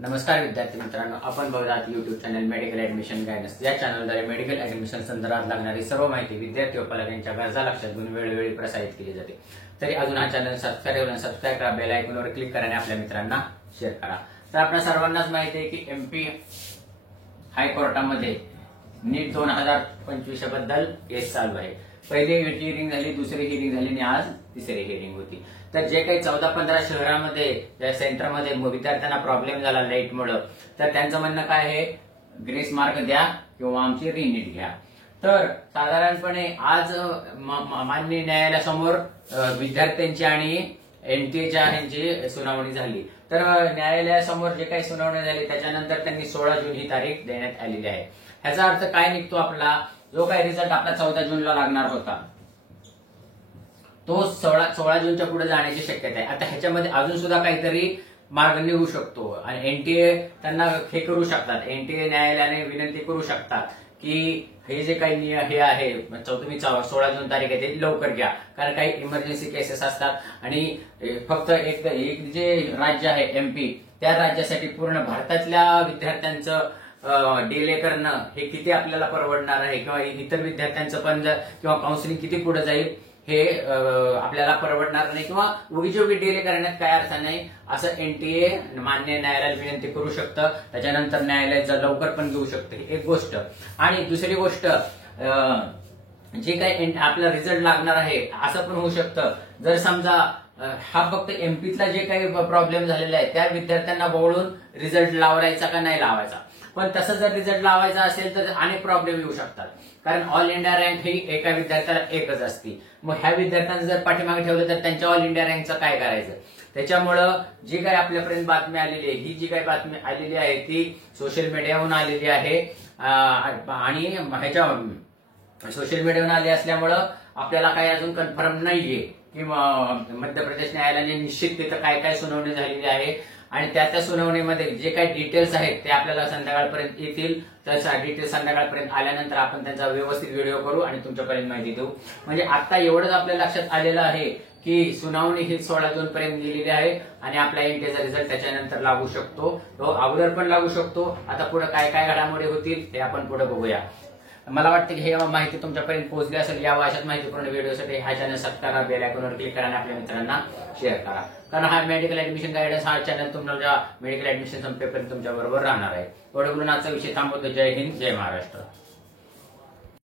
नमस्कार विद्यार्थी मित्रांनो, आपण बघत आहात YouTube channel medical admission guidance. या चॅनलद्वारे मेडिकल ऍडमिशन संदर्भात लागणारी सर्व माहिती विद्यार्थी व पालकांच्या गरजा लक्षात घेऊन वेळोवेळी प्रसारित केली जाते। तरी अजून हा चॅनल सबस्क्राईब करा, बेल आयकॉनवर क्लिक करा आणि आपल्या मित्रांना शेअर करा। तर आपल्या सर्वांनाच माहिती आहे की एमपी हायकोर्टामध्ये नीट 2025 बद्दल केस चालू आहे। पहिली हिअरिंग झाली, दुसरी हिअरिंग झाली आणि आज तिसरी हिअरिंग होती। तर जे काही 14-15 शहरामध्ये या सेंटरमध्ये विद्यार्थ्यांना प्रॉब्लेम झाला लाईटमुळे, तर त्यांचं म्हणणं काय आहे, ग्रेस मार्क द्या किंवा आमची रिनीट घ्या। तर साधारणपणे आज माननीय न्यायालयासमोर विद्यार्थ्यांची आणि एनटीएच्या यांची सुनावणी झाली। तर न्यायालयासमोर जे काही सुनावणी झाली त्याच्यानंतर त्यांनी 16 जून ही तारीख देण्यात आलेली आहे। ह्याचा अर्थ काय निघतो, आपला जो काही रिझल्ट आपला 14 जूनला लागणार होता तो 16 जूनच्या पुढे जाण्याची शक्यता आहे। आता ह्याच्यामध्ये अजून सुद्धा काहीतरी मार्ग निघू शकतो आणि एनटीए त्यांना हे करू शकतात, एनटीए न्यायालयाने विनंती करू शकतात की हे जे काही हे आहे तुम्ही 16 जून तारीख आहे ते लवकर घ्या, कारण काही इमर्जन्सी केसेस असतात आणि फक्त एक जे राज्य आहे एमपी, त्या राज्यासाठी पूर्ण भारतातल्या विद्यार्थ्यांचं डिले करणं हे किती आपल्याला परवडणार आहे किंवा इतर विद्यार्थ्यांचं पण किंवा काउन्सिलिंग किती पुढे जाईल हे आपल्याला परवडणार नाही किंवा उगीचोगी डिले करण्यात काय अर्थ नाही, असं एनटीए मान्य न्यायालयाला विनंती करू शकतं। त्याच्यानंतर न्यायालय लवकर पण घेऊ शकतं, एक गोष्ट। आणि दुसरी गोष्ट, जे काही आपला रिझल्ट लागणार आहे असं पण होऊ शकतं, जर समजा हा फक्त एमपीतला जे काही प्रॉब्लेम झालेला आहे त्या विद्यार्थ्यांना वळून रिझल्ट लावायचा का नाही लावायचा, पण तसं जर रिझल्ट लावायचा असेल तर अनेक प्रॉब्लेम येऊ शकतात, कारण ऑल इंडिया रँक ही एका विद्यार्थ्याला एकच असते। मग ह्या विद्यार्थ्यांना जर पाठीमागे ठेवलं तर त्यांच्या ऑल इंडिया रँकचं काय करायचं। त्याच्यामुळं जी काही आपल्यापर्यंत बातमी आलेली आहे, ही जी काही बातमी आलेली आहे ती सोशल मीडियावरून आलेली आहे आणि ह्याच्या सोशल मीडियावरून आली असल्यामुळं आपल्याला काही अजून कन्फर्म नाहीये की मध्य प्रदेश न्यायालयाने निश्चित तिथं काय काय सुनावणी झालेली आहे आणि त्या सुनावणीमध्ये जे काही डिटेल्स आहेत ते आपल्याला संध्याकाळपर्यंत येतील। तर डिटेल्स संध्याकाळपर्यंत आल्यानंतर आपण त्यांचा व्यवस्थित व्हिडिओ करू आणि तुमच्यापर्यंत माहिती देऊ। म्हणजे आता एवढंच आपल्या लक्षात आलेलं आहे की सुनावणी ही 16 जून पर्यंत गेलेली आहे आणि आपल्या एनटीएचा रिझल्ट त्याच्यानंतर लागू शकतो, तो अगोदर पण लागू शकतो। आता पुढे काय काय घडामोडी होतील ते आपण पुढे बघूया। मला वाटतं की हे माहिती तुमच्यापर्यंत पोहोचली असेल। या अशाच माहितीपूर्ण व्हिडिओसाठी हा चॅनल सबस्क्राईब करा, बेल आयकॉनवर क्लिक करा आणि आपल्या मित्रांना शेअर करा, कारण हा मेडिकल ऍडमिशन गायडन्स हा चॅनल तुमच्या मेडिकल ऍडमिशन संपेपर्यंत तुमच्या बरोबर राहणार आहे। एवढं बोलून आजचा विषय थांबवतो। जय हिंद, जय महाराष्ट्र।